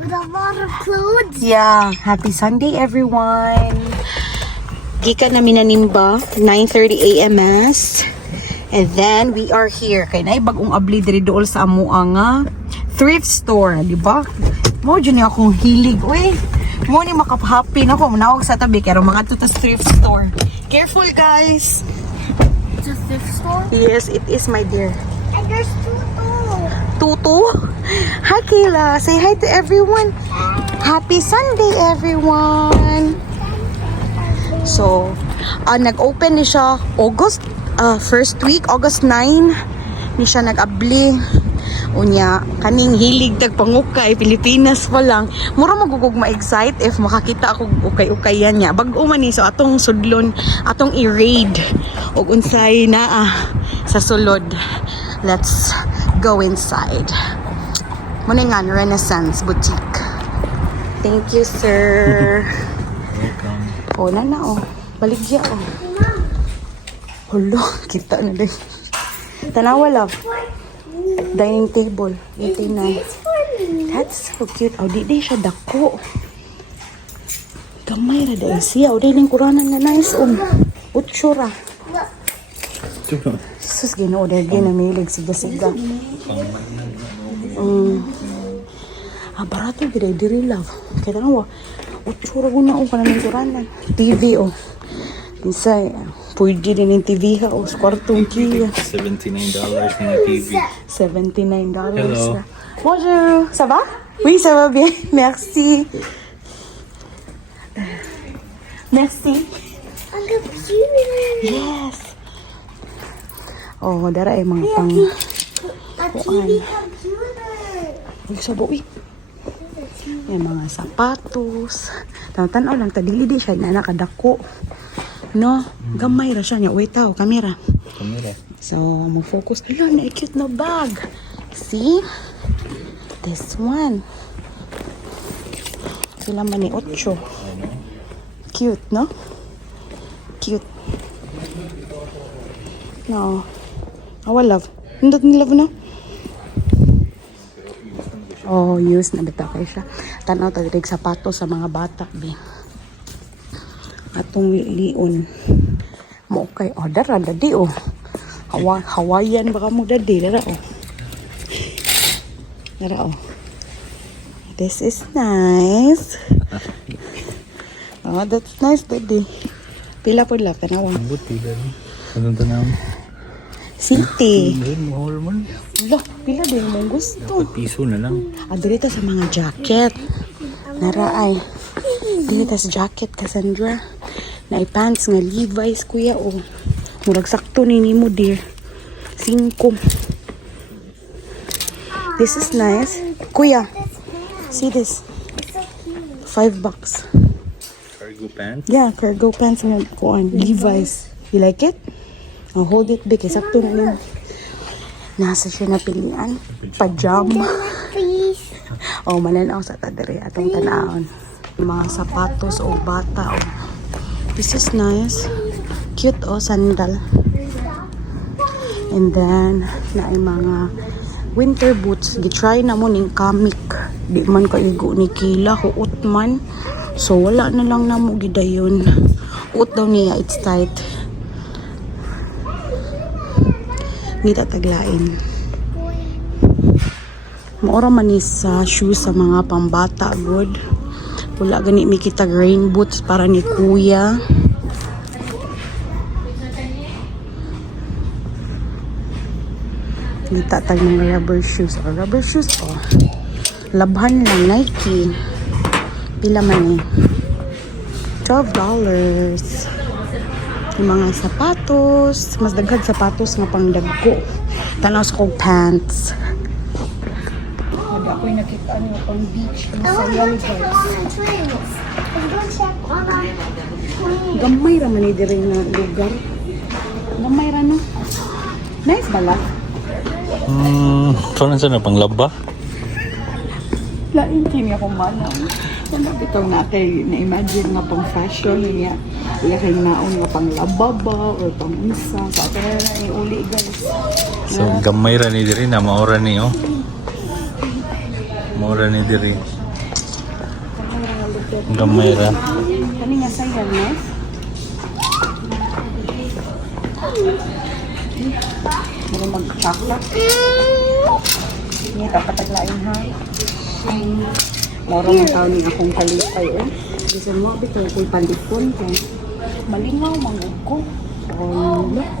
with a lot of clothes. Yeah, happy Sunday everyone. Gika na minanimba, 9:30 a.m. mass. And then we are here kay nay bagong abli diri dool sa amo nga thrift store, di ba? Mo ni akong hilig. Uy, mo ni makahappy na ko manawag sa tabi kay mga to thrift store. Careful guys. It's a thrift store. Yes, it is my dear. And there's Tutu. Tutu. Hi Kayla, say hi to everyone. Happy Sunday everyone. So, ah, nag-open ni siya August ah, first week, August 9 ni siya nag-abli. Unya, kaning hilig tag pangukay, Pilipinas pa lang. Mura magugog ma-excite if makakita ako ukay-ukayan niya. Bag-o man ni so atong sudlon, atong i-raid og unsay na ah, sa sulod. Let's go inside. Muna nga, Renaissance Boutique. Thank you, sir. Welcome. Oh, na na, oh. Baligya, oh. Hulo, kita na din. Tanawa, love. Dining table, 89. It's for me. That's so cute. Oh, di di siya dako. Gamay ra dahil siya. O, di ning kuranan na nice, um. Utsura. Sus, ginoo, dahil ginamilig siga-siga. Mm. Ah, barato gid diri love. Kaya tanawa. Utsura ko na o kanang kuranan. TV, oh. Insay, pwede din yung TV ha, o, kwartong kiya. $79 na TV. $79 Hello. Bonjour, ça va Oui, ça va bien, merci. Merci. A computer. Yes. Oh, dara ay mga pang... Computer. Sa buwi. Yan, mga sapatos. Tanaw lang, tadili di siya, na nakadako. No? Gamay ra siya niya. Wait tao, kamera. Kamera. So, mo focus. Ayun, na cute na bag. See? This one. Sila man ni Ocho. Cute, no? Cute. No. Awa love. Nindot ni love, no? Oh, use na bitaw kay siya. Tanaw ta direk sapatos sa mga bata, be. Atong lion. Mo kay oh, dara dadi oh. Hawa Hawaiian baka mo dadi dara oh. Dara oh. This is nice. Oh, that's nice dadi. Pila po lang tanawa. Ang buti dali. Anong tanam? Ngayon, mahal man. Wala, pila din mo gusto. Dapat piso na lang. Adrita sa mga jacket. Naraay. Dito sa jacket, Cassandra. Na pants nga Levi's, kuya, oh. Murag sakto ni mo, dear. Cinco. This is nice. Kuya, see this. Five bucks. Cargo pants. Yeah, cargo pants nga kuan. Levi's. You like it? I'll hold it big. Sakto na nimo. Nasa siya na pilian. Pajama. Oh, mananaw sa tadere atong tanawon. Mga sapatos o bata oh. This is nice. Cute oh, sandal. And then, na mga winter boots. Gitry na mo ning kamik. Di man kaigo ni Kila, huot man. So, wala na lang na mo gidayon. Uot daw niya, it's tight. Ngita taglain. Maura man ni sa shoes sa mga pambata good. Wala gani mi kita rain boots para ni kuya. Kita tag mga rubber shoes. O, rubber shoes o. Labhan lang Nike. Pila man eh. $12. Yung mga sapatos. Mas daghan sapatos nga pang dagko. Tanaw sa kong pants. Wala ko'y nakita niyo pang beach I sa twins. Gamay ra man ni diri nga lugar. Gamay ra no. Nice bala. Hmm, parang saan na panglaba? Lain kini ako manang. Ano bitaw natin na-imagine nga pang fashion niya. Iya kay naon nga pang lababa or pang isa. Sa ato na lang iuli guys. So, gamay ra ni diri na maura ni oh. Maura ni diri. Gamay ra. Kani nga sayang, no? Ano mag-chocolate? Hindi ka pataglain ha. Moro ang tao ni akong kalipay eh. Gusto mo, bito ko'y pandipon ko. Malingaw, mangog ko. Look.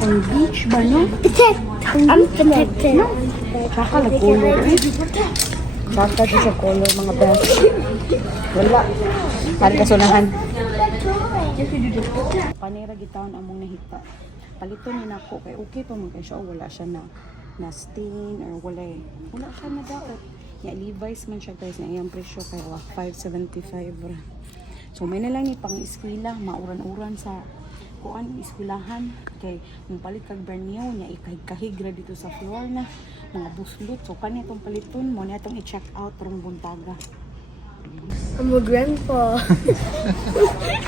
Ang beach ba, no? Ang pinit. No? Tsaka nag-color eh. Tsaka di sa color, mga best. Wala. Pari kasunahan. Panira gitawan among nahita. Palito ni nako kay okay pa man kay siya wala siya na na stain or wala eh. Wala siya na dapat. Ya Levi's man siya guys, na iyang presyo kay wa 575 ra. So may na lang ni pang eskwela, mauran-uran sa kuan eskwelahan kay mong palit kag brand new nya ikay kahigra dito sa floor na mga buslot so kani itong paliton mo na itong i-check out rong buntaga I'm a grandpa.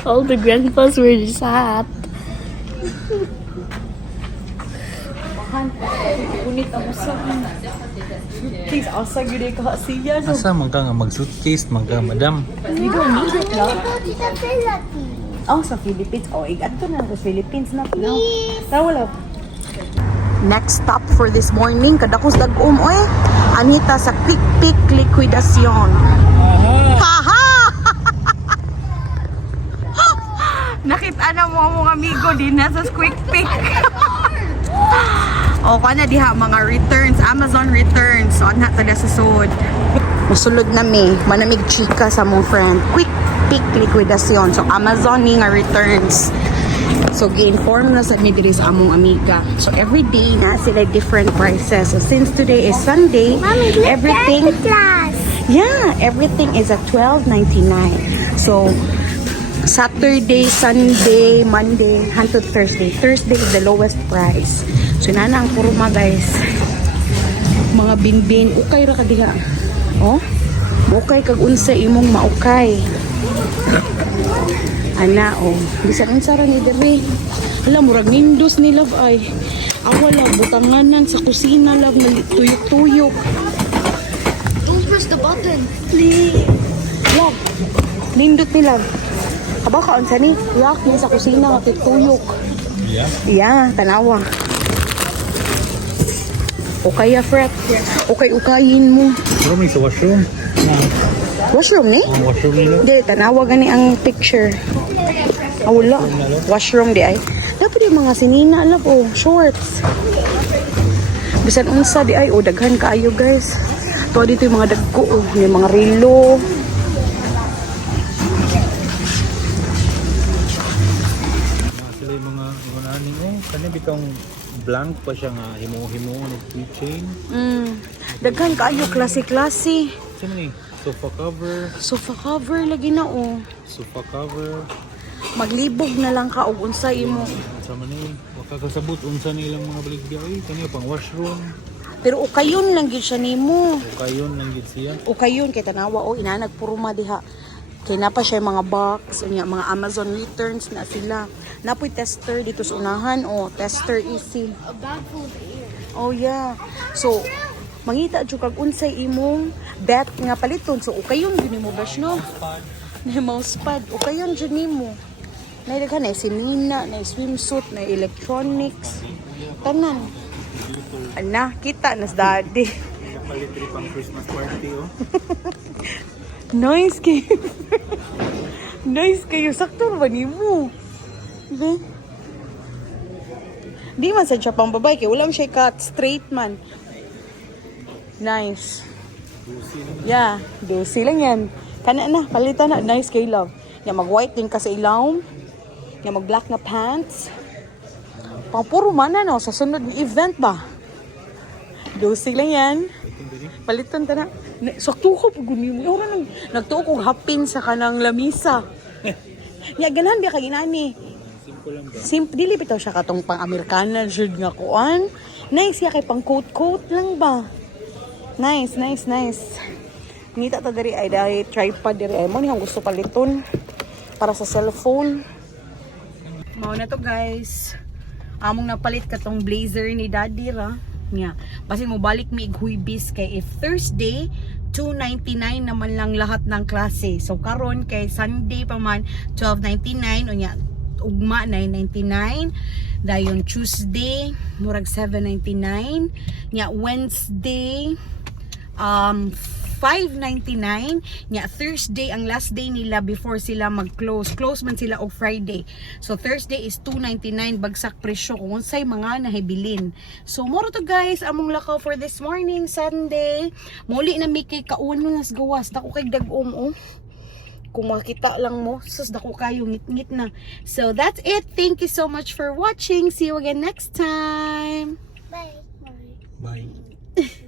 All the grandpas were sad. Han, kunit ang usap Please, asa gede ka siya no. Asa man ka nga mag-suitcase man ka, madam? You don't need it lang. Oh, sa Philippines. Oh, igat to na sa Philippines na. No. Tara, wala. Next stop for this morning, kadakos dag-um, oy. Anita sa Quick Pick Liquidasyon. Haha! Nakita na mo ang mga amigo din na sa Quick Pick. o, kana diha mga returns, Amazon returns. So, na tada sa sud. Musulod na mi, manamig chika sa mong friend. Quick Pick Liquidasyon. So, Amazon ni nga returns. So, gi-inform na sa mi diri sa among amiga. So, every day na sila different prices. So, since today is Sunday, Mommy, everything... Yeah, everything is at 12.99. So, Saturday, Sunday, Monday, hangtod Thursday. Thursday is the lowest price. So, nana ang kuruma, guys. Mga binbin. Ukay ra ka diha. Oh? Ukay kag unsa imong maukay. Ana, oh. Bisan unsa ra ni diri. Alam, murag nindos ni love ay. Awa lang, butanganan sa kusina love tuyok-tuyok. Don't press the button. Love, nindot ni love. Aba ka, unsa ni? Yak niya sa kusina, tuyok. Yeah. Yeah, tanawa. O kaya, Fred. Ukay-ukayin mo. Pero may sa washroom. Washroom ni? ang washroom nila. Hindi, tanawa gani ang picture. Ah, wala. Washroom di ay. Dapat yung mga sinina, alam oh, shorts. Bisan unsa di ay, oh, daghan kaayo guys. To dito yung mga dagko, oh, yung mga relo. Kanya bitong blank pa siya nga himo-himo ng keychain. Mm. Daghan kaayo, klase-klase. Sino ni? Sofa cover. Sofa cover lagi na oh. Sofa cover. Maglibog na lang ka og unsa imo. Sa man ni, waka kasabot unsa nilang mga baligya kanya pang washroom. Pero ukayon lang gyud siya nimo. O kayon lang gid siya. Ukayon kay tanawa oh inanag puruma diha. Kay napa siya yung mga box, unya mga Amazon returns na sila. Napoy tester dito sa unahan oh, tester easy. Oh yeah. So mangita jud kag unsay imong bet nga paliton. So ukayon gyud nimo bash no. Na mouse pad, ukayon jud nimo. Na daghan na sinina, na swimsuit, na electronics. Tanan. Ana, kita nas daddy. Kapalit rin pang Christmas party oh. Nice kayo. nice kayo. Sakto ba ni mo? Diba? Di man sa siya pang babae. Kaya wala man siya cut. Straight man. Nice. Yeah. Dosi lang yan. Kana na. Palitan na. Nice kay love. Yan mag-white din ka sa ilaw. Yan mag-black na pants. Pang puro man na no. Sa sunod na event ba? Dosi lang yan. Palitan ta na. Sakto ko pag guni mo. Nagtuo kog hapin sa kanang lamisa. Ya ganahan biya kag Simple lang? Simp dili bitaw siya katong pang Amerikana jud nga kuan. Nice ya kay pang coat coat lang ba. Nice, nice, nice. Ngita ta diri ay dahil tripod diri ay mo ni gusto paliton para sa cellphone. Mao na to guys. Among napalit katong blazer ni Daddy ra. Nya, basin mo balik mi ighuybis kay if Thursday 299 naman lang lahat ng klase. So karon kay Sunday pa man 1299 unya ugma 999 dayon Tuesday murag 799 nya Wednesday um 599 nya Thursday ang last day nila before sila mag-close. Close man sila og Friday. So Thursday is 299 bagsak presyo. Kung unsay mga nahibilin. So moro to guys among lakaw for this morning Sunday. Muli na mi kay kauno nas gawas. Dako kay dag-om oh kung makita lang mo, sus dako kayo ngit-ngit na. So that's it. Thank you so much for watching. See you again next time. Bye. Bye.